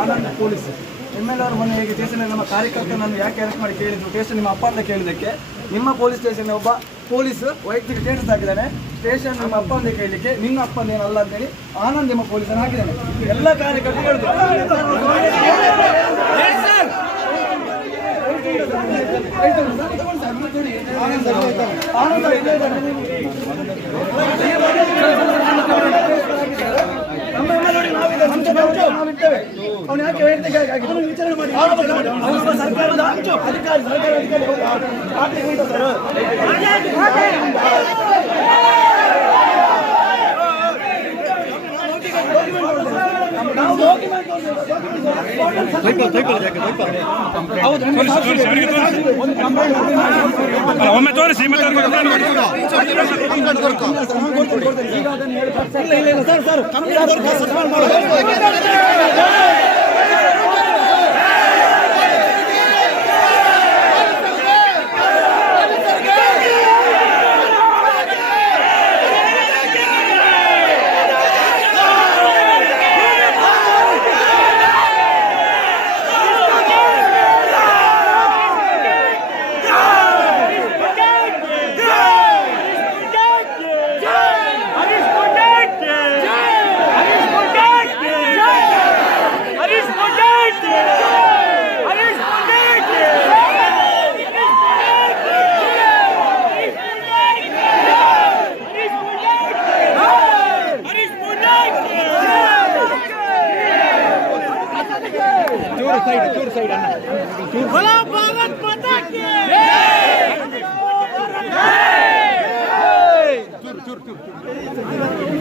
Anand police MLA ಅವರು ಮೊನ್ನೆ ಹೇಗೆ ಸ್ಟೇಷನ್ ನಮ್ಮ ಕಾರ್ಯಕರ್ತನನ್ನು ಯಾಕೆ ಅರೆಸ್ಟ್ ಮಾಡಿ ಕೇಳಿದ್ರು ಸ್ಟೇಷನ್ ನಿಮ್ಮ ಅಪ್ಪ ಅಂತ ಕೇಳಿದ್ದಕ್ಕೆ ನಿಮ್ಮ ಪೊಲೀಸ್ ಸ್ಟೇಷನ್ ಒಬ್ಬ ಪೊಲೀಸ್ ವೈಯಕ್ತಿಕ ಸ್ಟೇಟಸ್ ಹಾಕಿದ್ದಾನೆ ಸ್ಟೇಷನ್ ನಿಮ್ಮ ಅಪ್ಪ ಅಂತ ಕೇಳಲಿಕ್ಕೆ ನಿನ್ನ ಅಪ್ಪಂದೇನಲ್ಲ ಅಂತೇಳಿ ಆನಂದ್ ನಿಮ್ಮ ಪೊಲೀಸನ್ನು ಹಾಕಿದ್ದಾನೆ. ಎಲ್ಲ ಕಾರ್ಯಕರ್ತರು ಅವನು ಯಾಕೆ ವಿಚಾರಣೆ ಮಾಡಿ ಸರ್ಕಾರದ ಅಧಿಕಾರಿ ಒಮ್ಮೆ ತೋರಿಸಿ ಈಗ ಅದನ್ನು ಇಲ್ಲ ಸರ್ चूर साइड बोला भारत माता की चूर चूर चूर